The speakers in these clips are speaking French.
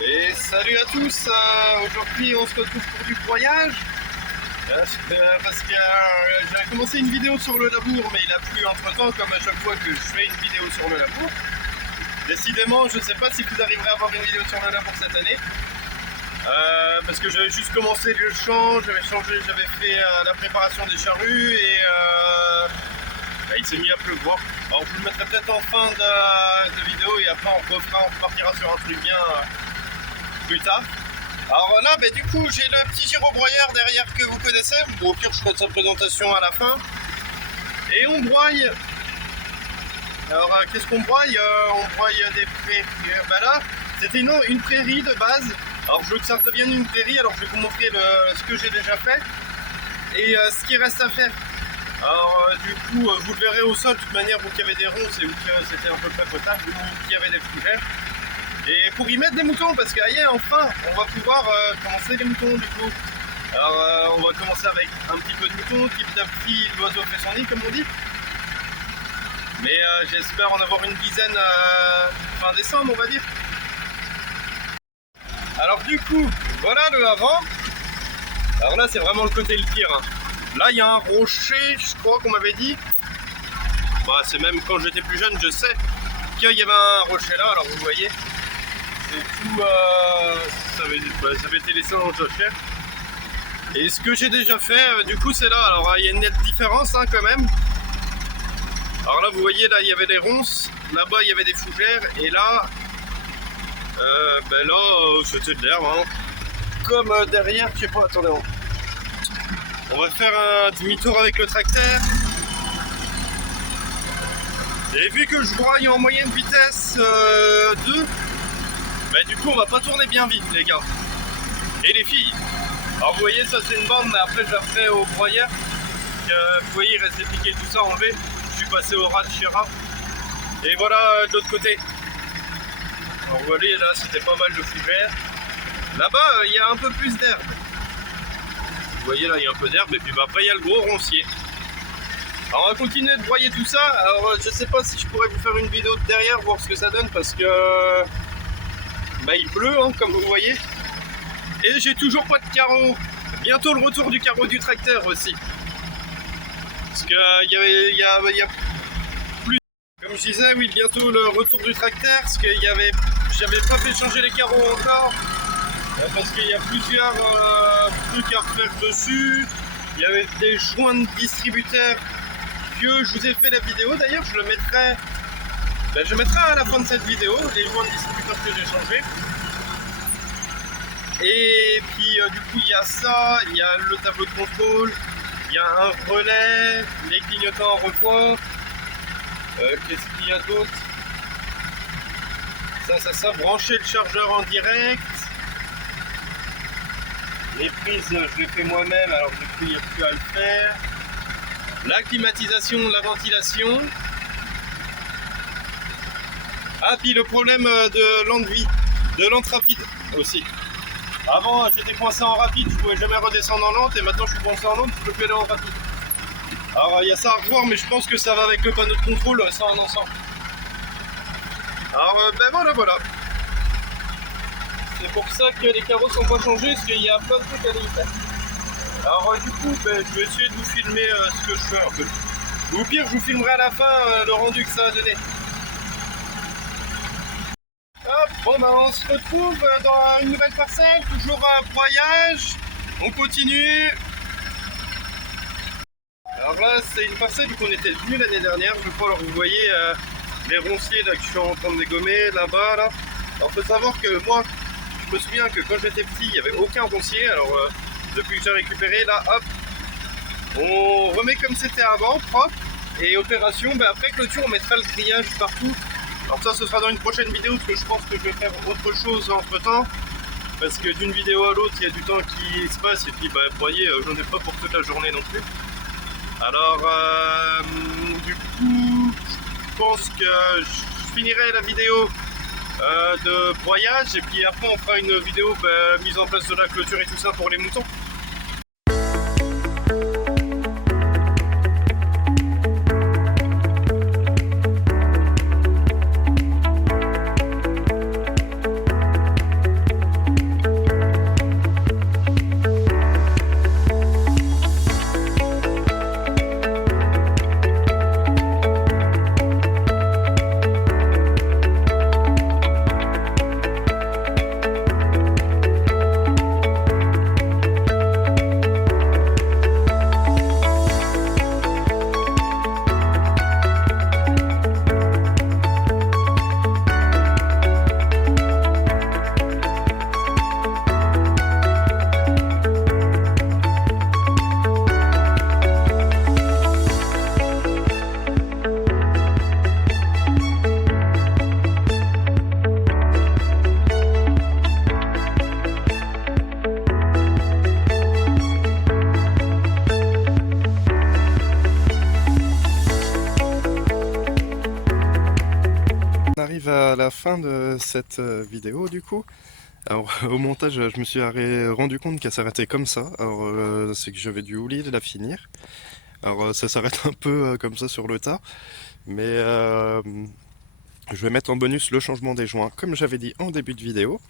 Et salut à tous, aujourd'hui on se retrouve pour du broyage parce que j'avais commencé une vidéo sur le labour mais il a plu entre temps comme à chaque fois que je fais une vidéo sur le labour. Décidément je ne sais pas si vous arriverez à avoir une vidéo sur le labour cette année parce que j'avais juste commencé le champ, j'avais fait la préparation des charrues et il s'est mis à pleuvoir. Alors je vous le mettrai peut-être en fin de vidéo et après on repartira sur un truc bien plus tard. Alors là, du coup, j'ai le petit gyrobroyeur derrière que vous connaissez. Bon, au pire, je ferai de sa présentation à la fin. Et on broye. Alors, qu'est-ce qu'on broye? On broye des prairies. Là, c'était une prairie de base. Alors, je veux que ça redevienne une prairie. Alors, je vais vous montrer ce que j'ai déjà fait et ce qui reste à faire. Alors, du coup, vous le verrez au sol. De toute manière, vous qui avez des ronces et vous qui c'était un peu près potable, vous qui avez des fougères. Et pour y mettre des moutons, parce que enfin, on va pouvoir commencer les moutons du coup. Alors on va commencer avec un petit peu de moutons, petit à petit l'oiseau fait son nid comme on dit. Mais j'espère en avoir une dizaine fin décembre on va dire. Alors du coup, voilà le avant. Alors là c'est vraiment le côté le pire. Hein. Là il y a un rocher, je crois qu'on m'avait dit. Bah, c'est même quand j'étais plus jeune, je sais qu'il y avait un rocher là, alors vous voyez. Et tout, ça avait été laissé en jachère. Et ce que j'ai déjà fait, du coup, c'est là. Alors, il y a une nette différence hein, quand même. Alors là, vous voyez, là, il y avait des ronces. Là-bas, il y avait des fougères. Et là, c'était de l'herbe. Hein. Comme derrière, je sais pas, attendez. On va faire un demi-tour avec le tracteur. Et vu que je broye en moyenne vitesse 2, du coup on va pas tourner bien vite les gars et les filles. Alors vous voyez ça c'est une bande mais après je la ferai au broyeur. Vous voyez il reste les piquets tout ça enlevé. Je suis passé au ras de Chira. Et voilà de l'autre côté. Alors vous voyez là c'était pas mal de fougères. Là-bas il y a un peu plus d'herbe. Vous voyez là il y a un peu d'herbe et puis après il y a le gros roncier. Alors on va continuer de broyer tout ça. Alors je sais pas si je pourrais vous faire une vidéo de derrière voir ce que ça donne parce que il pleut hein, comme vous voyez. Et j'ai toujours pas de carreau. Bientôt le retour du carreau du tracteur aussi. Parce que il y a plus. Comme je disais, oui, bientôt le retour du tracteur. Parce que j'avais pas fait changer les carreaux encore. Parce qu'il y a plusieurs trucs à refaire dessus. Il y avait des joints de distributeurs que je vous ai fait la vidéo. D'ailleurs, je le mettrai. Je mettrai à la fin de cette vidéo les joints de distributeurs que j'ai changés. Et puis du coup il y a ça, il y a le tableau de contrôle, il y a un relais, les clignotants en repoint. Qu'est-ce qu'il y a d'autre? Ça, brancher le chargeur en direct. Les prises je les fais moi-même alors du coup il n'y a plus à le faire. La climatisation, la ventilation. Ah, puis le problème de l'envie, de lente rapide aussi. Avant, j'étais coincé en rapide, je pouvais jamais redescendre en lente et maintenant je suis coincé en lente, je peux plus aller en rapide. Alors, il y a ça à revoir, mais je pense que ça va avec le panneau de contrôle, ça en ensemble. Alors, voilà. C'est pour ça que les carreaux sont pas changés, parce qu'il y a plein de trucs à aller y faire. Alors, du coup, je vais essayer de vous filmer ce que je fais un peu. Ou au pire, je vous filmerai à la fin le rendu que ça a donné. Hop, on se retrouve dans une nouvelle parcelle, toujours à broyage. On continue. Alors là, c'est une parcelle qu'on était venu l'année dernière, je crois. Alors vous voyez les ronciers là que je suis en train de dégommer là-bas. Là. Alors faut savoir que moi, je me souviens que quand j'étais petit, il n'y avait aucun roncier. Alors depuis que j'ai récupéré, là, hop, on remet comme c'était avant, propre. Et opération, après clôture, on mettra le grillage partout. Alors ça ce sera dans une prochaine vidéo parce que je pense que je vais faire autre chose entre temps. Parce que d'une vidéo à l'autre il y a du temps qui se passe et puis vous voyez j'en ai pas pour toute la journée non plus. Alors du coup je pense que je finirai la vidéo de broyage et puis après on fera une vidéo mise en place de la clôture et tout ça pour les moutons. la fin de cette vidéo du coup. Alors au montage je me suis rendu compte qu'elle s'arrêtait comme ça. Alors c'est que j'avais dû oublier de la finir. Alors ça s'arrête un peu comme ça sur le tas. Mais je vais mettre en bonus le changement des joints comme j'avais dit en début de vidéo.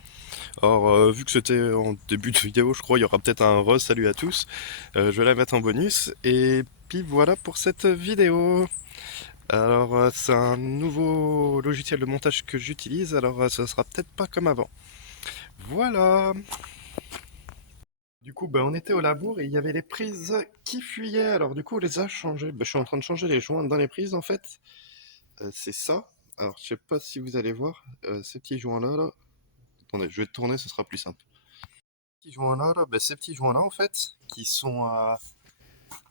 Alors vu que c'était en début de vidéo je crois il y aura peut-être un salut à tous. Je vais la mettre en bonus. Et puis voilà pour cette vidéo. Alors c'est un nouveau logiciel de montage que j'utilise, alors ça sera peut-être pas comme avant. Voilà. Du coup on était au labour et il y avait les prises qui fuyaient, alors du coup on les a changées. Je suis en train de changer les joints dans les prises en fait. C'est ça. Alors je sais pas si vous allez voir ces petits joints là. Attendez, je vais tourner, ce sera plus simple. Ces petits joints là, ces petits joints là en fait, qui sont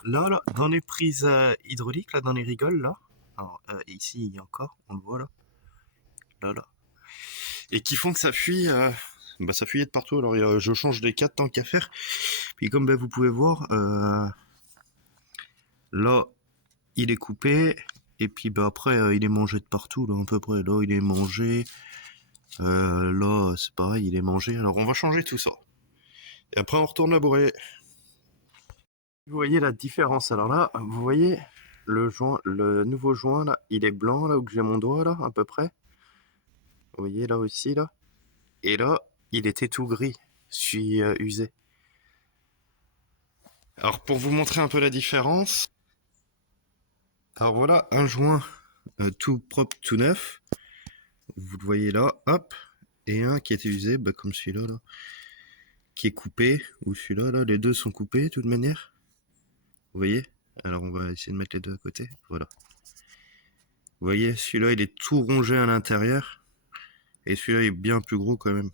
là, dans les prises hydrauliques, là dans les rigoles là. Alors ici il y a encore, on le voit là. Et qui font que ça fuit, ça fuyait de partout. Alors je change les 4 tant qu'à faire. Puis comme vous pouvez voir, là il est coupé. Et puis après il est mangé de partout, là à peu près. Là il est mangé. Là c'est pareil, il est mangé. Alors on va changer tout ça. Et après on retourne labourer. Vous voyez la différence. Alors là, vous voyez le nouveau joint là, il est blanc là où j'ai mon doigt là à peu près. Vous voyez là aussi là. Et là, il était tout gris. Je suis usé. Alors pour vous montrer un peu la différence, alors voilà un joint tout propre, tout neuf, vous le voyez là, hop, et un qui a été usé, comme celui-là, là, qui est coupé, ou celui-là, là, les deux sont coupés de toute manière, vous voyez. Alors on va essayer de mettre les deux à côté, voilà. Vous voyez, celui-là il est tout rongé à l'intérieur, et celui-là il est bien plus gros quand même.